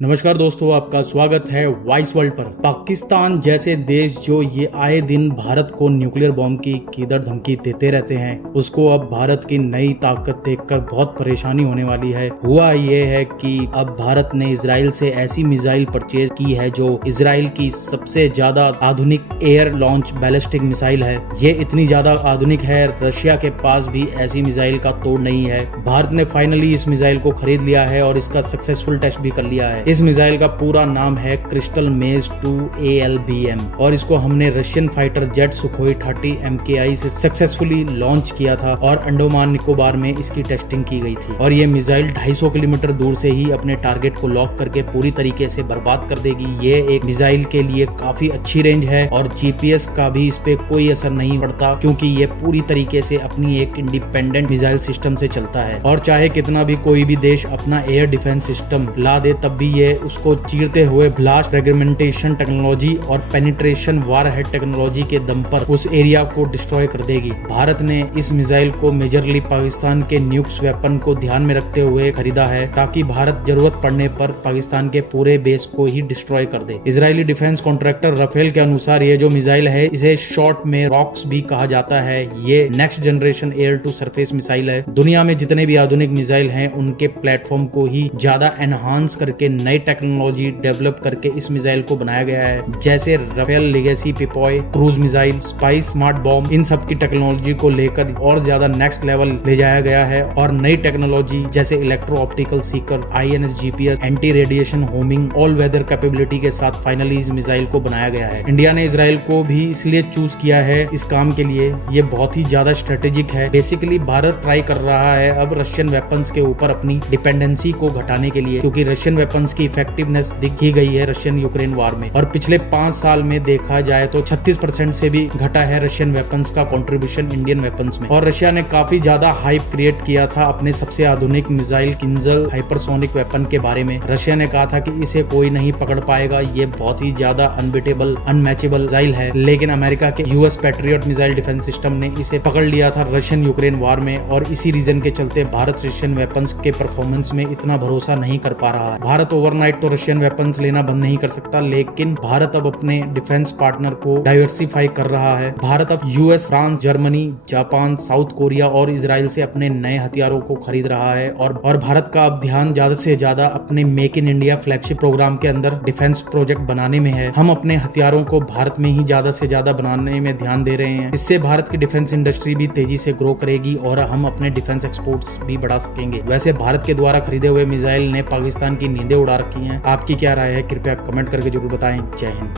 नमस्कार दोस्तों, आपका स्वागत है वॉइस वर्ल्ड पर। पाकिस्तान जैसे देश जो ये आए दिन भारत को न्यूक्लियर बॉम्ब की किधर धमकी देते रहते हैं, उसको अब भारत की नई ताकत देखकर बहुत परेशानी होने वाली है। हुआ ये है कि अब भारत ने इजराइल से ऐसी मिसाइल परचेज की है जो इजराइल की सबसे ज्यादा आधुनिक एयर लॉन्च बैलिस्टिक मिसाइल है। ये इतनी ज्यादा आधुनिक है, रशिया के पास भी ऐसी मिसाइल का तोड़ नहीं है। भारत ने फाइनली इस मिसाइल को खरीद लिया है और इसका सक्सेसफुल टेस्ट भी कर लिया है। इस मिसाइल का पूरा नाम है क्रिस्टल मेज 2 ALBM और इसको हमने Russian fighter jet Sukhoi 30 MKI से सक्सेसफुली लॉन्च किया था और अंडमान निकोबार में इसकी टेस्टिंग की गई थी। और ये मिसाइल 250 किलोमीटर दूर से ही अपने टारगेट को लॉक करके पूरी तरीके से बर्बाद कर देगी। ये एक मिसाइल के लिए काफी अच्छी रेंज है और GPS का भी इस पे कोई असर नहीं पड़ता, क्योंकि ये पूरी तरीके से अपनी एक इंडिपेंडेंट मिसाइल सिस्टम से चलता है। और चाहे कितना भी कोई भी देश अपना एयर डिफेंस सिस्टम ला दे, तब भी ये उसको चीरते हुए ब्लास्ट फ्रेगमेंटेशन टेक्नोलॉजी और पेनिट्रेशन वारहेड टेक्नोलॉजी के दम पर उस एरिया को डिस्ट्रॉय कर देगी। भारत ने इस मिसाइल को मेजरली पाकिस्तान के न्यूक्लियर वेपन को ध्यान में रखते हुए खरीदा है, ताकि भारत जरूरत पड़ने पर पाकिस्तान के पूरे बेस को ही डिस्ट्रॉय कर दे। इजरायली डिफेंस कॉन्ट्रैक्टर राफेल के अनुसार ये जो मिसाइल है, इसे शॉर्ट में रॉक्स भी कहा जाता है। ये next generation air to surface missile है। दुनिया में जितने भी आधुनिक मिसाइल हैं, उनके प्लेटफॉर्म को ही ज्यादा एनहांस करके नई टेक्नोलॉजी डेवलप करके इस मिसाइल को बनाया गया है, जैसे Rafale legacy Popeye cruise missile, spice smart bomb. इन सब की टेक्नोलॉजी को लेकर और ज्यादा नेक्स्ट लेवल ले जाया गया है और नई टेक्नोलॉजी जैसे electro optical seeker, INS GPS, anti radiation homing, all weather capability के साथ फाइनली इस मिसाइल को बनाया गया है। इंडिया ने इजराइल को भी इसलिए चूज किया है इस काम के लिए। ये बहुत ही ज्यादा स्ट्रेटेजिक है। बेसिकली भारत ट्राई कर रहा है अब रशियन वेपन्स के ऊपर अपनी डिपेंडेंसी को घटाने के लिए, क्योंकि रशियन वेपन्स की इफेक्टिवनेस दिख ही गई है रशियन यूक्रेन वार में। और पिछले 5 साल में देखा जाए तो 36% से भी घटा है रशियन वेपन्स का कंट्रीब्यूशन इंडियन वेपन्स में। और रशिया ने काफी ज्यादा हाइप क्रिएट किया था अपने सबसे आधुनिक मिसाइल किंजल हाइपरसोनिक वेपन के बारे में। रशिया ने कहा था कि इसे कोई नहीं पकड़ पाएगा, ये बहुत ही ज्यादा अनबीटेबल अनमैचेबल मिसाइल है। लेकिन अमेरिका के US patriot missile defence system ने इसे पकड़ लिया था रशियन यूक्रेन वार में। और इसी रीजन के चलते भारत रशियन वेपन्स के परफॉर्मेंस में इतना भरोसा नहीं कर पा रहा है। भारत ओवरनाइट तो रशियन वेपन्स लेना बंद नहीं कर सकता, लेकिन भारत अब अपने डिफेंस पार्टनर को डाइवर्सिफाई कर रहा है। भारत अब US, France, Germany, Japan, south Korea और इजराइल से अपने नए हथियारों को खरीद रहा है। और भारत का अब ध्यान ज्यादा से ज्यादा अपने make in India flagship programme के अंदर डिफेंस प्रोजेक्ट बनाने में है। हम अपने हथियारों को भारत में ही ज्यादा से ज्यादा बनाने में ध्यान दे रहे हैं। इससे भारत की डिफेंस इंडस्ट्री भी तेजी से ग्रो करेगी और हम अपने डिफेंस एक्सपोर्ट्स भी बढ़ा सकेंगे। वैसे भारत के द्वारा खरीदे हुए मिसाइल ने पाकिस्तान की नींदें उड़ा रखी हैं। आपकी क्या राय है? कृपया कमेंट करके जरूर बताएं। जय हिंद।